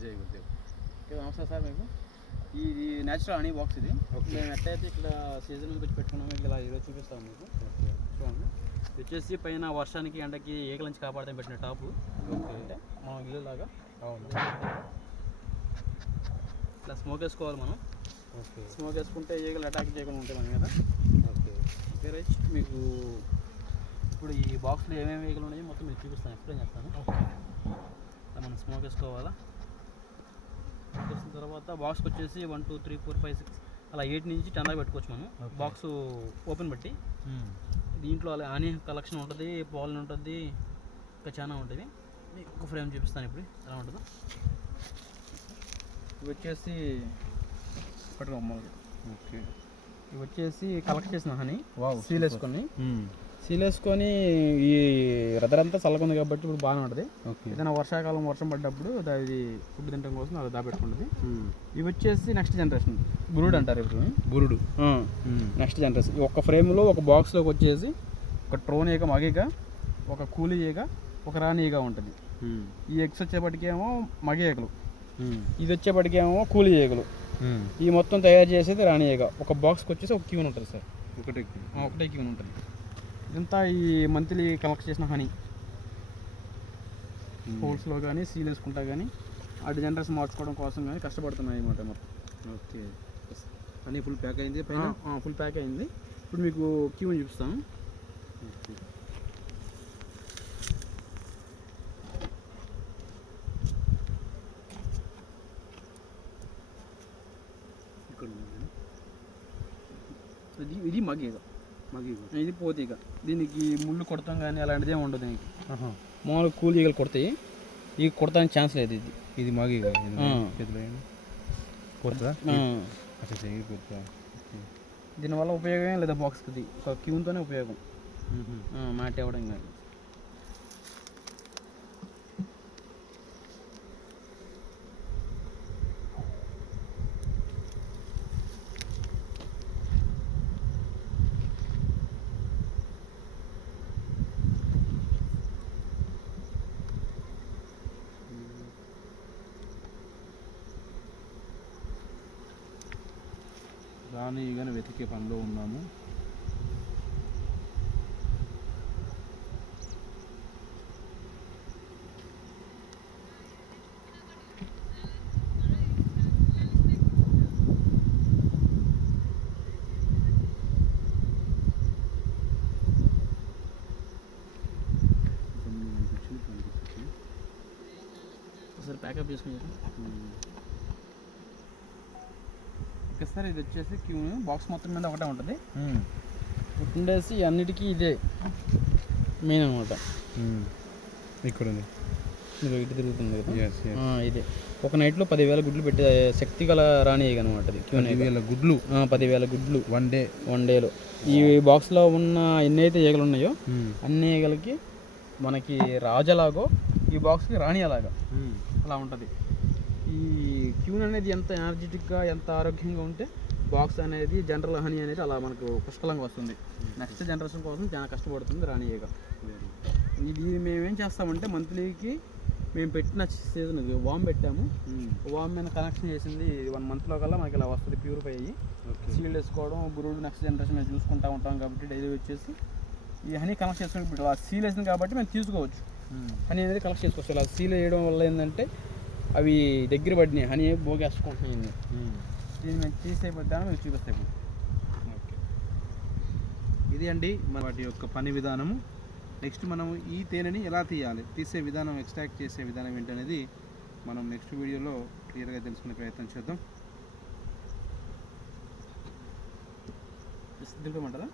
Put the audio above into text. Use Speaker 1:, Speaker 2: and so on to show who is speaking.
Speaker 1: జై గురుదేవ్.
Speaker 2: నమస్తే సార్ మీకు. ఇది న్యాచురల్ హనీ బాక్స్ ఇది. మేము ఎట్లయితే ఇక్కడ సీజన్ పెట్టి పెట్టుకున్నాము ఇలా ఈరోజు చూపిస్తాము మీకు. చూడండి. వచ్చేసి పైన వర్షానికి ఎండకి ఏకల నుంచి కాపాడతాం పెట్టిన టాపు. అంటే మనం ఇల్లు లాగా.
Speaker 1: అవును.
Speaker 2: ఇట్లా స్మోక్ వేసుకోవాలి మనం.
Speaker 1: ఓకే.
Speaker 2: స్మోక్ వేసుకుంటే ఈగలు అటాక్ చేయకుండా ఉంటాయి మనం కదా.
Speaker 1: ఓకే.
Speaker 2: వేరే మీకు ఇప్పుడు ఈ బాక్స్లో ఏమేమి ఈగలు ఉన్నాయో మొత్తం మీకు చూపిస్తాను. ఎక్స్ప్లెయిన్ చేస్తాను.
Speaker 1: ఓకే.
Speaker 2: ఇట్లా మనం స్మోక్ వేసుకోవాలా? వేసిన తర్వాత బాక్స్కి వచ్చేసి one two three four five six అలా ఎయిట్ నుంచి టెన్ దాకా పెట్టుకోవచ్చు మనం. బాక్స్ ఓపెన్ బట్టి. దీంట్లో అలా హనీ కలెక్షన్ ఉంటుంది పాలన్ ఉంటుంది ఇంకా చాలా ఉంటుంది. ఒక ఫ్రేమ్ చూపిస్తాను ఇప్పుడు ఎలా ఉంటుందో. ఇవి వచ్చేసి పట్టుకోమ్మలు
Speaker 1: ఓకే.
Speaker 2: ఇవి వచ్చేసి కలెక్ట్ చేసిన హనీ సీల్ వేసుకొని. సీల్ వేసుకొని ఈ రదర్ అంతా చల్లకుంది కాబట్టి ఇప్పుడు బాగానే ఉంటుంది.
Speaker 1: ఓకే.
Speaker 2: ఏదైనా వర్షాకాలం వర్షం పడ్డప్పుడు దా- ఇది ఫుడ్ తినడం కోసం అది దాపెట్టుకుంటుంది. ఇవి వచ్చేసి నెక్స్ట్ జనరేషన్ గురుడు అంటారు ఇప్పుడు.
Speaker 1: గురుడు.
Speaker 2: నెక్స్ట్ జనరేషన్ ఈ ఒక్క ఫ్రేమ్లో ఒక బాక్స్లోకి వచ్చేసి ఒక ట్రోన్ ఈగ మగీగ ఒక కూలి ఈగ ఒక రాణి ఈగ ఉంటుంది. ఈ ఎగ్స్ వచ్చేప్పటికేమో మగ ఈగలు. ఇది వచ్చేప్పటికేమో కూలి ఈగలు. ఈ మొత్తం తయారు చేసేది రాణి ఈగ. ఒక బాక్స్కి వచ్చేసి ఒక క్యూన్ ఉంటుంది సార్
Speaker 1: ఒకటి
Speaker 2: ఒకటే క్యూన్ ఉంటుంది. ఇదంతా ఈ మంత్లీ కలెక్ట్ చేసిన హనీ హోల్స్లో కానీ సీల్ వేసుకుంటా కానీ అటు జనరేషన్ మార్చుకోవడం కోసం కానీ కష్టపడుతున్నాయి అన్నమాట మొత్తం.
Speaker 1: ఓకే అని ఫుల్ ప్యాక్ అయింది పైన?
Speaker 2: ఫుల్ ప్యాక్ అయింది. ఇప్పుడు మీకు క్యూని చూపిస్తాను. ఇది ఇది మగీగ
Speaker 1: మగి
Speaker 2: ఇది పోతీగ దీనికి ముళ్ళు కొడతాం కానీ అలాంటిది ఉండదు దీనికి.
Speaker 1: ఆహా.
Speaker 2: మామూలు కూల్ ఈగలు కొడతాయి. ఈ కొడతానికి ఛాన్స్ లేదు ఇది.
Speaker 1: ఇది మగి కొడుతుందా
Speaker 2: దీనివల్ల ఉపయోగం లేదా బాక్స్కి ఒక క్యూన్తోనే ఉపయోగం. ఆ, మాట ఇవ్వడం కానీ.
Speaker 1: రాని కానీ వెతికే పనిలో ఉన్నాము.
Speaker 2: ఒకసారి ప్యాకప్ చేసుకుని ఓకే సార్ ఇది వచ్చేసి క్యూ బాక్స్ మొత్తం మీద ఒకటే ఉంటుంది. ఉండేసి అన్నిటికీ ఇదే మెయిన్ అనమాట.
Speaker 1: ఇక్కడ ఉంది
Speaker 2: మీరు ఇటు తిరుగుతుంది కదా? ఇదే. ఒక నైట్లో పదివేల గుడ్లు పెట్టే శక్తి గల రాణి అనమాట
Speaker 1: గుడ్లు.
Speaker 2: పదివేల గుడ్లు.
Speaker 1: వన్ డే
Speaker 2: వన్ డేలో ఈ బాక్స్లో ఉన్న ఎన్ని అయితే ఈగలు ఉన్నాయో అన్ని ఈగలకి మనకి రాజలాగో ఈ బాక్స్కి రాణి అలాగా అలా ఉంటుంది. ఈ క్యూన్ అనేది ఎంత ఎనర్జెటిక్గా ఎంత ఆరోగ్యంగా ఉంటే బాక్స్ అనేది జనరల్ హనీ అనేది అలా మనకు పుష్కలంగా వస్తుంది. నెక్స్ట్ జనరేషన్ కోసం చాలా కష్టపడుతుంది రాణి ఈగ. ఇది మేమేం చేస్తామంటే మంత్లీకి మేము పెట్టిన సీజన్ ఇది వామ్ పెట్టాము. వామ్ మీద కనెక్షన్ చేసింది వన్ మంత్లో కల్లా మనకి ఇలా వస్తుంది ప్యూరిఫై అయ్యి. సీల్డ్ వేసుకోవడం బ్రూడ్ నెక్స్ట్ జనరేషన్ మేము చూసుకుంటా ఉంటాం కాబట్టి డైలీ వచ్చేసి ఈ హనీ కనెక్ట్ చేసుకుని సీల్ వేసింది కాబట్టి మేము తీసుకోవచ్చు. హనీ అనేది కలెక్ట్ చేసుకోవచ్చు. ఇలా సీల్ వేయడం వల్ల ఏంటంటే అవి దగ్గర పడినాయి. హనీ బోగేసుకుంటున్నాయి. దీన్ని మేము తీసే విధానం మీకు
Speaker 1: ఓకే. ఇది అండి మన వాటి యొక్క పని విధానము. నెక్స్ట్ మనం ఈ తేనెని ఎలా తీయాలి? తీసే విధానం ఎక్స్ట్రాక్ట్ చేసే విధానం ఏంటనేది మనం నెక్స్ట్ వీడియోలో క్లియర్గా తెలుసుకునే ప్రయత్నం చేద్దాం.
Speaker 2: దింపమంటారా?